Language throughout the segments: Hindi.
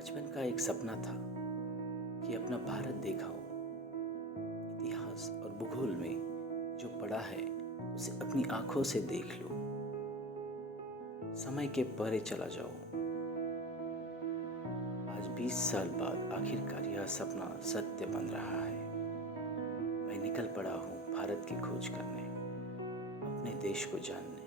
बचपन का एक सपना था कि अपना भारत देखा हो। इतिहास और भूगोल में जो पढ़ा है उसे अपनी आंखों से देख लो। समय के परे चला जाओ। आज 20 साल बाद आखिरकार यह सपना सत्य बन रहा है। मैं निकल पड़ा हूँ भारत की खोज करने, अपने देश को जानने।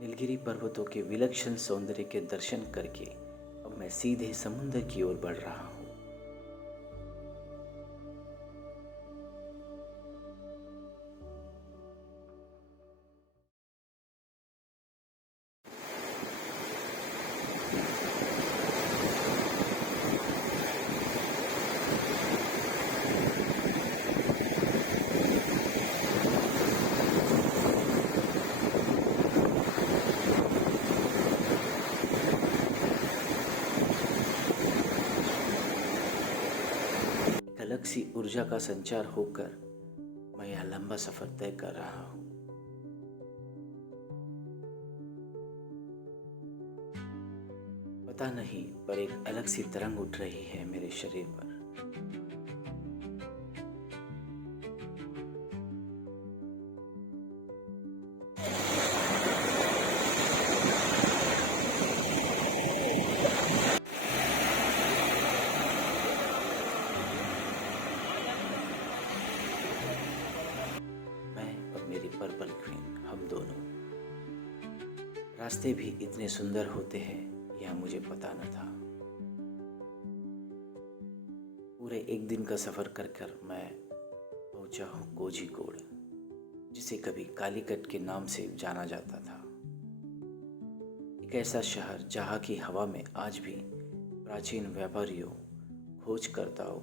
नीलगिरी पर्वतों के विलक्षण सौंदर्य के दर्शन करके अब मैं सीधे समुद्र की ओर बढ़ रहा हूँ। एक अलग सी ऊर्जा का संचार होकर मैं यह लंबा सफर तय कर रहा हूँ। पता नहीं, पर एक अलग सी तरंग उठ रही है मेरे शरीर पर। मैं और मेरी पर्पल क्वीन, हम दोनों। रास्ते भी इतने सुंदर होते हैं यह मुझे पता न था। पूरे एक दिन का सफ़र कर कर मैं पहुंचा हूँ कोझीकोड, जिसे कभी कालीकट के नाम से जाना जाता था। एक ऐसा शहर जहाँ की हवा में आज भी प्राचीन व्यापारियों, खोजकर्ताओं,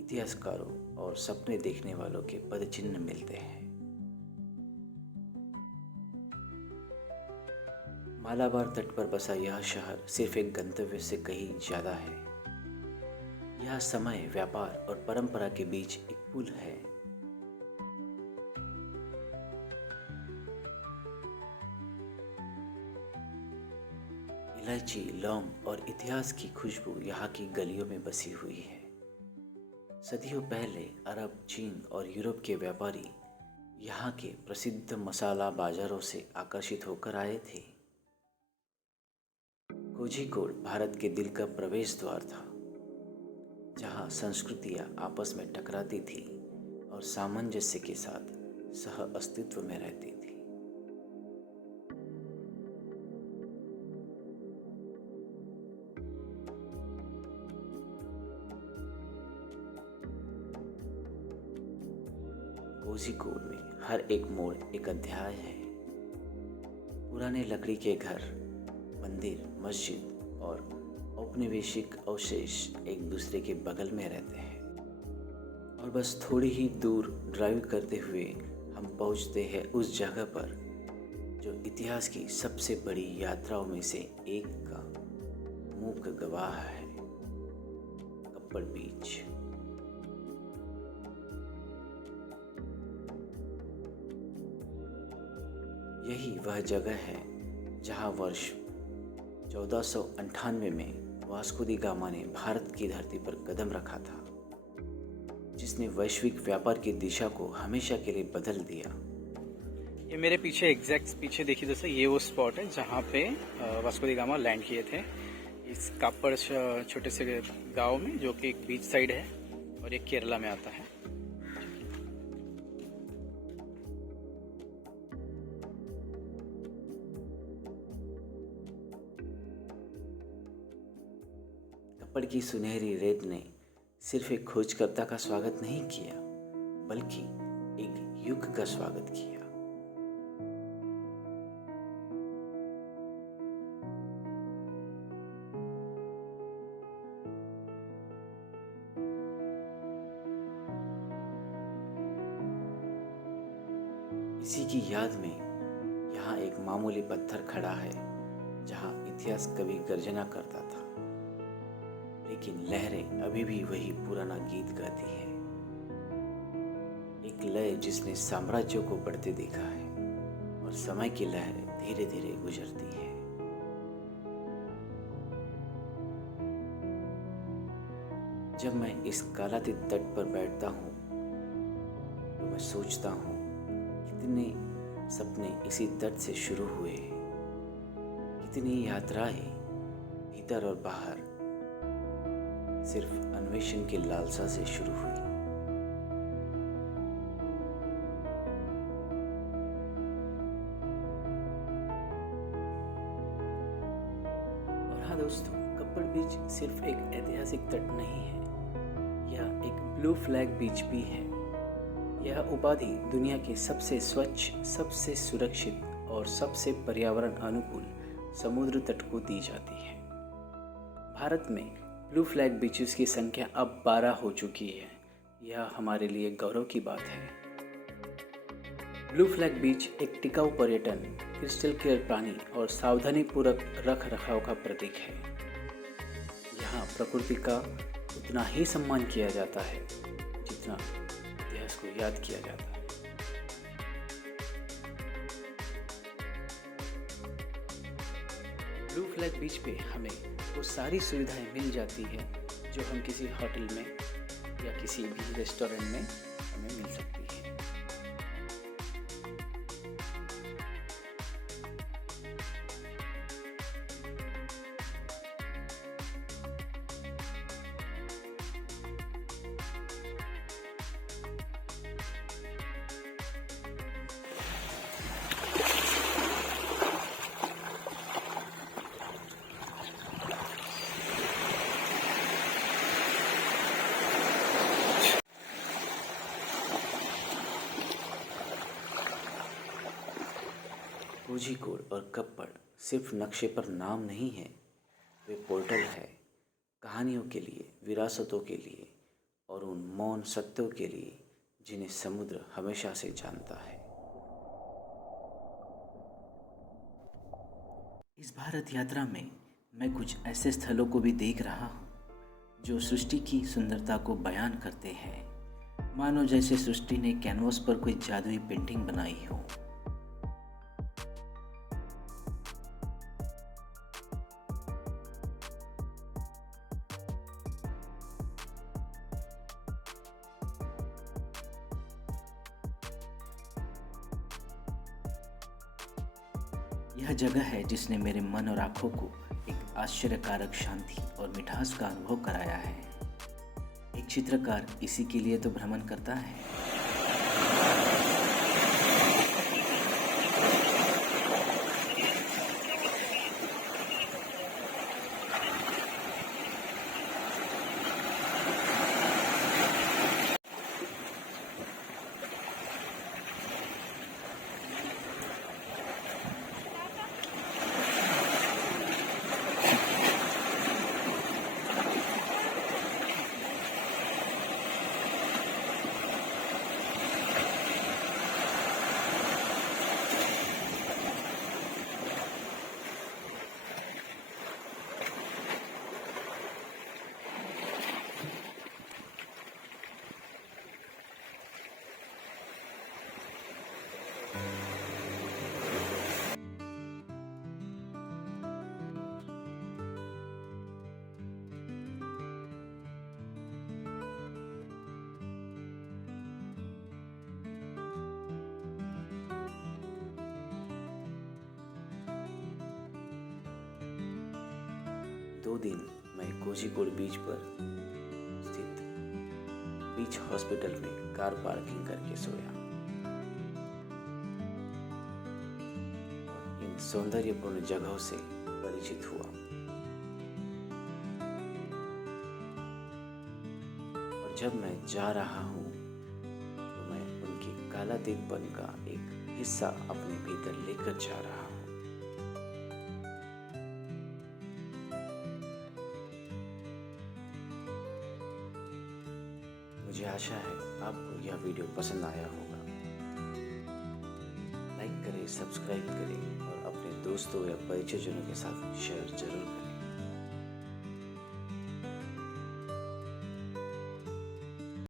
इतिहासकारों और सपने देखने वालों के पदचिन्ह मिलते हैं। मालाबार तट पर बसा यह शहर सिर्फ एक गंतव्य से कहीं ज़्यादा है। यह समय, व्यापार और परंपरा के बीच एक पुल है। इलायची, लौंग और इतिहास की खुशबू यहाँ की गलियों में बसी हुई है। सदियों पहले अरब, चीन और यूरोप के व्यापारी यहाँ के प्रसिद्ध मसाला बाजारों से आकर्षित होकर आए थे। कोझीकोड भारत के दिल का प्रवेश द्वार था, जहाँ संस्कृतियाँ आपस में टकराती थी और सामंजस्य के साथ सह अस्तित्व में रहती थी। कोझीकोड में हर एक मोड़ एक अध्याय है। पुराने लकड़ी के घर, मंदिर, मस्जिद और औपनिवेशिक अवशेष एक दूसरे के बगल में रहते हैं। और बस थोड़ी ही दूर ड्राइव करते हुए हम पहुंचते हैं उस जगह पर जो इतिहास की सबसे बड़ी यात्राओं में से एक का मूक गवाह है, कप्पड़ बीच। यही वह जगह है जहां वर्ष 1498 में वास्को दी गामा ने भारत की धरती पर कदम रखा था, जिसने वैश्विक व्यापार की दिशा को हमेशा के लिए बदल दिया। ये मेरे पीछे एग्जैक्ट पीछे देखिए दोस्तों, ये वो स्पॉट है जहाँ पे वास्को दी गामा लैंड किए थे। इस कापड़ छोटे से गांव में, जो कि एक बीच साइड है और ये केरला में आता है। कप्पड़ की सुनहरी रेत ने सिर्फ एक खोजकर्ता का स्वागत नहीं किया, बल्कि एक युग का स्वागत किया। इसी की याद में यहाँ एक मामूली पत्थर खड़ा है, जहाँ इतिहास कभी गर्जना करता था, लेकिन लहरें अभी भी वही पुराना गीत गाती हैं। एक लय जिसने साम्राज्यों को बढ़ते देखा है और समय की लहरें धीरे धीरे गुजरती है। जब मैं इस कालातीत तट पर बैठता हूँ तो मैं सोचता हूँ कितने सपने इसी तट से शुरू हुए, कितनी यात्राएं भीतर और बाहर सिर्फ अन्वेषण की लालसा से शुरू हुई। और हाँ दोस्तों, कप्पड़ बीच सिर्फ एक ऐतिहासिक तट नहीं है, यह एक ब्लू फ्लैग बीच भी है। यह उपाधि दुनिया के सबसे स्वच्छ, सबसे सुरक्षित और सबसे पर्यावरण अनुकूल समुद्र तट को दी जाती है। भारत में ब्लू फ्लैग बीचेस की संख्या अब 12 हो चुकी है। यह हमारे लिए गौरव की बात है। ब्लू फ्लैग बीच एक टिकाऊ पर्यटन, क्रिस्टल क्लियर पानी और सावधानीपूर्वक रख रखाव का प्रतीक है। यहाँ प्रकृति का उतना ही सम्मान किया जाता है जितना इतिहास को याद किया जाता है। ब्लू फ्लैग बीच पे हमें वो सारी सुविधाएं मिल जाती है जो हम किसी होटल में या किसी भी रेस्टोरेंट में हमें मिल सकती है। कोझीकोड और कप्पड़ सिर्फ नक्शे पर नाम नहीं है, वे पोर्टल है कहानियों के लिए, विरासतों के लिए और उन मौन सत्यों के लिए जिन्हें समुद्र हमेशा से जानता है। इस भारत यात्रा में मैं कुछ ऐसे स्थलों को भी देख रहा हूँ जो सृष्टि की सुंदरता को बयान करते हैं, मानो जैसे सृष्टि ने कैनवस पर कोई जादुई पेंटिंग बनाई हो। यह जगह है जिसने मेरे मन और आँखों को एक आश्चर्यकारक शांति और मिठास का अनुभव कराया है। एक चित्रकार इसी के लिए तो भ्रमण करता है। दो दिन मैं कोझीकोड बीच पर स्थित बीच हॉस्पिटल में कार पार्किंग करके सोया। इन सौंदर्यपूर्ण जगहों से परिचित हुआ और जब मैं जा रहा हूँ तो मैं उनके कालातीतपन का एक हिस्सा अपने भीतर लेकर जा रहा हूँ। मुझे आशा है आपको यह वीडियो पसंद आया होगा। लाइक करें, सब्सक्राइब करें और अपने दोस्तों या परिचितजनों के साथ शेयर जरूर करें।